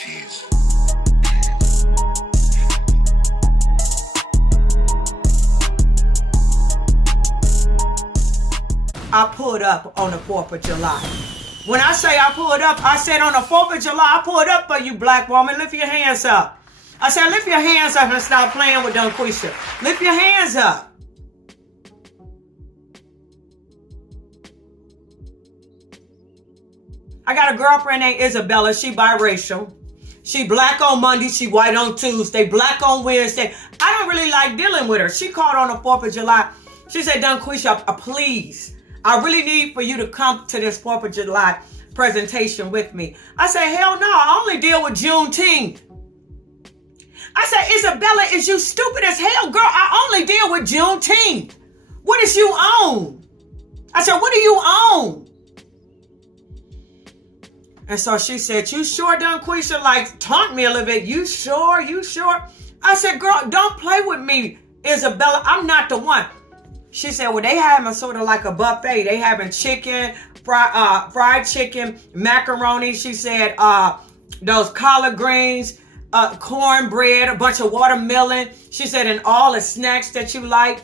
keys. I pulled up on the 4th of July. When I say I pulled up, I said on the 4th of July, I pulled up for you, black woman. Lift your hands up. I said, lift your hands up and stop playing with DungQuesha. Lift your hands up. I got a girlfriend named Isabella. She biracial. She black on Monday. She white on Tuesday. Black on Wednesday. I don't really like dealing with her. She called on the 4th of July. She said, DungQuesha, please, I really need for you to come to this 4th of July presentation with me. I said, hell no, I only deal with Juneteenth. I said, Isabella, is you stupid as hell, girl? I only deal with Juneteenth. What does you own? I said, what do you own? And so she said, you sure, DungQuesha? Like, taunt me a little bit. You sure? You sure? I said, girl, don't play with me, Isabella. I'm not the one. She said, well, they having sort of like a buffet. They having chicken, fried chicken, macaroni. She said, those collard greens, cornbread, a bunch of watermelon. She said, and all the snacks that you like.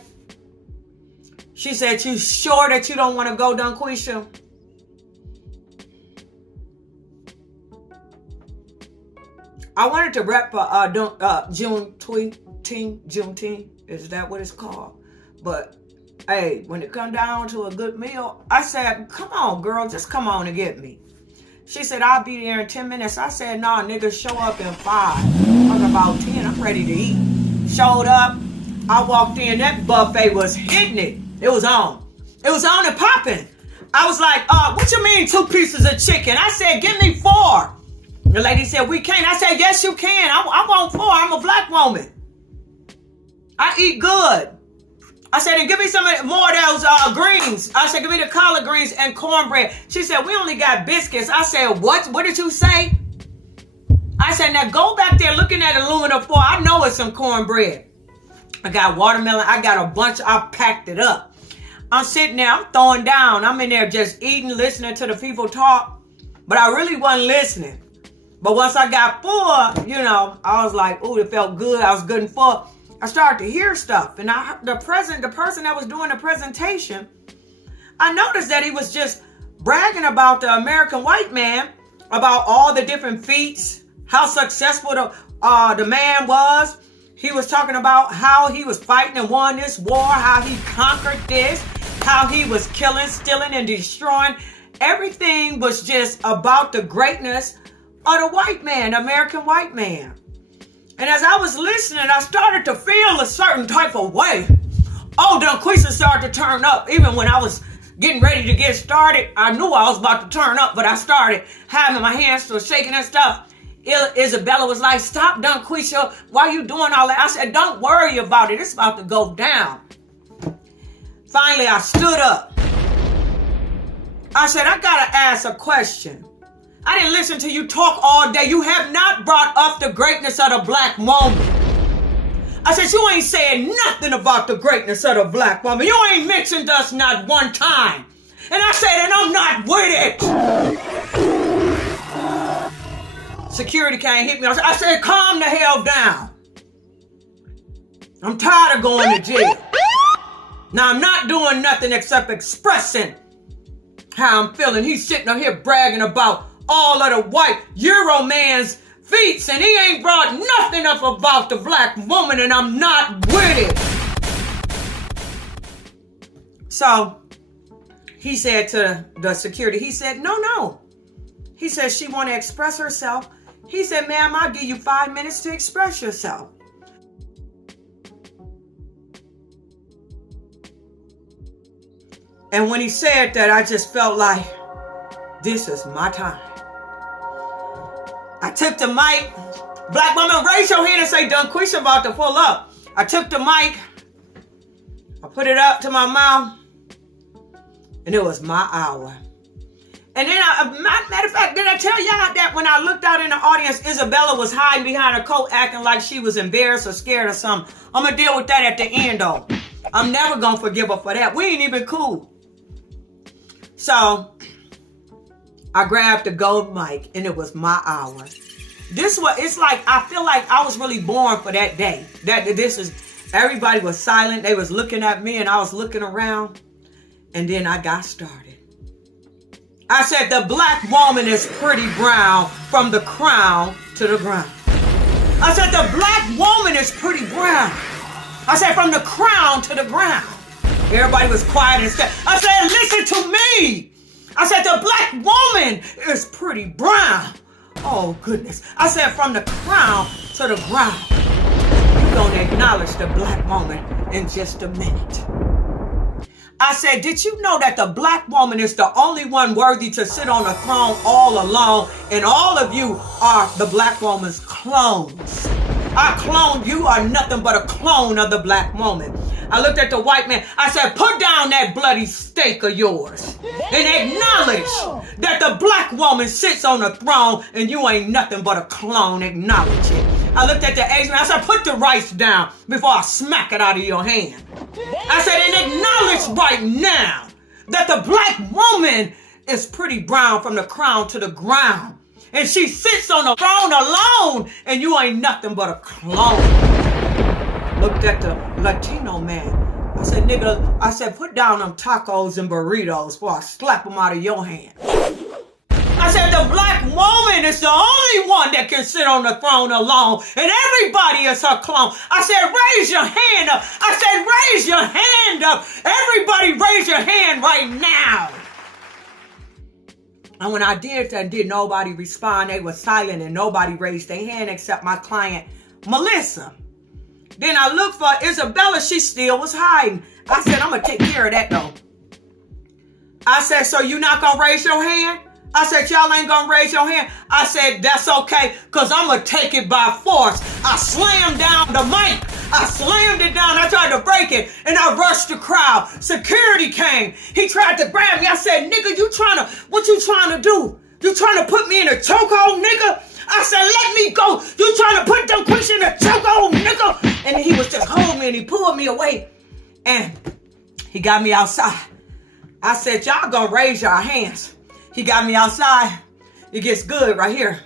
She said, you sure that you don't want to go, DungQuesha? I wanted to rep for Juneteenth. Is that what it's called? But hey, when it come down to a good meal, I said, come on, girl, just come on and get me. She said, I'll be there in 10 minutes. I said, no, nigga, show up in 5. I was about 10. I'm ready to eat. Showed up. I walked in. That buffet was hitting it. It was on. It was on and popping. I was like, what you mean 2 pieces of chicken? I said, give me 4. The lady said, we can't. I said, yes, you can. I want 4. I'm a black woman. I eat good. I said, and give me some more of those greens. I said, give me the collard greens and cornbread. She said, we only got biscuits. I said, what? What did you say? I said, now go back there looking at aluminum foil. I know it's some cornbread. I got watermelon. I got a bunch. I packed it up. I'm sitting there. I'm throwing down. I'm in there just eating, listening to the people talk. But I really wasn't listening. But once I got full, you know, I was like, ooh, it felt good. I was good and full. I started to hear stuff. And the person that was doing the presentation, I noticed that he was just bragging about the American white man, about all the different feats, how successful the man was. He was talking about how he was fighting and won this war, how he conquered this, how he was killing, stealing, and destroying. Everything was just about the greatness of the white man, the American white man. And as I was listening, I started to feel a certain type of way. Oh, DungQuesha started to turn up. Even when I was getting ready to get started, I knew I was about to turn up, but I started having my hands still shaking and stuff. Isabella was like, stop, DungQuesha. Why are you doing all that? I said, don't worry about it. It's about to go down. Finally, I stood up. I said, I got to ask a question. I didn't listen to you talk all day. You have not brought up the greatness of the black woman. I said, you ain't saying nothing about the greatness of the black woman. You ain't mentioned us not one time. And I said, and I'm not with it. Security can't hit me. I said, calm the hell down. I'm tired of going to jail. Now, I'm not doing nothing except expressing how I'm feeling. He's sitting up here bragging about all of the white Euro man's feats, and he ain't brought nothing up about the black woman, and I'm not with it. So he said to the security, he said, no. He said, she want to express herself. He said, ma'am, I'll give you 5 minutes to express yourself. And when he said that, I just felt like, this is my time. I took the mic. Black woman, raise your hand and say, DungQuesha about to pull up. I took the mic. I put it up to my mouth. And it was my hour. And then, matter of fact, did I tell y'all that when I looked out in the audience, Isabella was hiding behind her coat acting like she was embarrassed or scared or something. I'm going to deal with that at the end, though. I'm never going to forgive her for that. We ain't even cool. So I grabbed the gold mic, and it was my hour. This was, it's like, I feel like I was really born for that day. Everybody was silent. They was looking at me and I was looking around. And then I got started. I said, the black woman is pretty brown from the crown to the ground. I said, the black woman is pretty brown. I said, from the crown to the ground. Everybody was quiet and said, I said, listen to me. I said, the black woman is pretty brown. Oh, goodness. I said, from the crown to the ground. You're going to acknowledge the black woman in just a minute. I said, did you know that the black woman is the only one worthy to sit on the throne all alone, and all of you are the black woman's clones? I cloned you are nothing but a clone of the black woman. I looked at the white man. I said, put down that bloody steak of yours and acknowledge that the black woman sits on the throne and you ain't nothing but a clone. Acknowledge it. I looked at the Asian man. I said, put the rice down before I smack it out of your hand. I said, and acknowledge right now that the black woman is pretty brown from the crown to the ground. And she sits on the throne alone, and you ain't nothing but a clone. Looked at the Latino man. I said, nigga, I said, put down them tacos and burritos before I slap them out of your hand. I said, the black woman is the only one that can sit on the throne alone, and everybody is her clone. I said, raise your hand up. I said, raise your hand up. Everybody raise your hand right now. And when I did that, did nobody respond? They were silent and nobody raised their hand except my client, Melissa. Then I looked for Isabella. She still was hiding. I said, I'm going to take care of that though. I said, so you not going to raise your hand? I said, y'all ain't going to raise your hand. I said, that's okay, because I'm going to take it by force. I slammed down the mic. I slammed it down. I tried to break it, and I rushed the crowd. Security came. He tried to grab me. I said, nigga, what you trying to do? You trying to put me in a chokehold, nigga? I said, let me go. You trying to put DungQuesha in a chokehold, nigga? And he was just holding me, and he pulled me away, and he got me outside. I said, y'all gonna raise your hands. He got me outside. It gets good right here.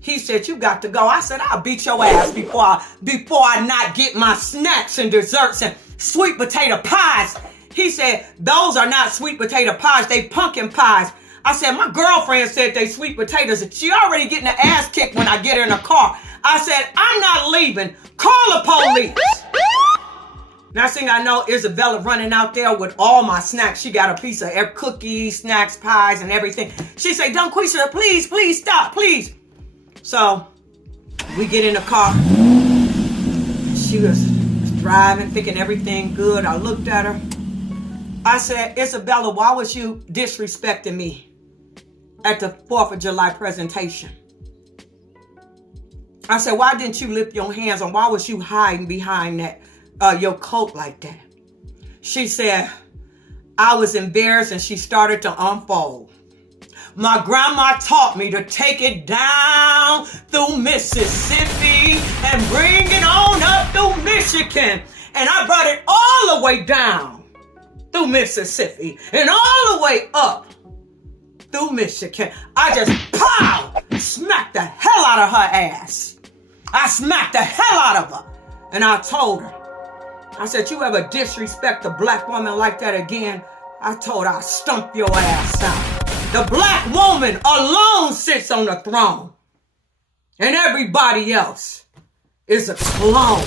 He said, you got to go. I said, I'll beat your ass before I not get my snacks and desserts and sweet potato pies. He said, those are not sweet potato pies. They pumpkin pies. I said, my girlfriend said they sweet potatoes. She already getting the ass kicked when I get her in the car. I said, I'm not leaving. Call the police. Next thing I know, Isabella running out there with all my snacks. She got a piece of cookies, snacks, pies, and everything. She said, DungQuesha, please stop, please. So we get in the car. She was driving, thinking everything good. I looked at her. I said, Isabella, why was you disrespecting me at the 4th of July presentation? I said, why didn't you lift your hands on? Why was you hiding behind that your coat like that? She said, I was embarrassed, and she started to unfold. My grandma taught me to take it down through Mississippi and bring it on up through Michigan. And I brought it all the way down through Mississippi and all the way up through Michigan. I just smacked the hell out of her ass. I smacked the hell out of her. And I told her, I said, you ever disrespect a black woman like that again? I told her, I'll stump your ass out. The black woman alone sits on the throne. And everybody else is a clone.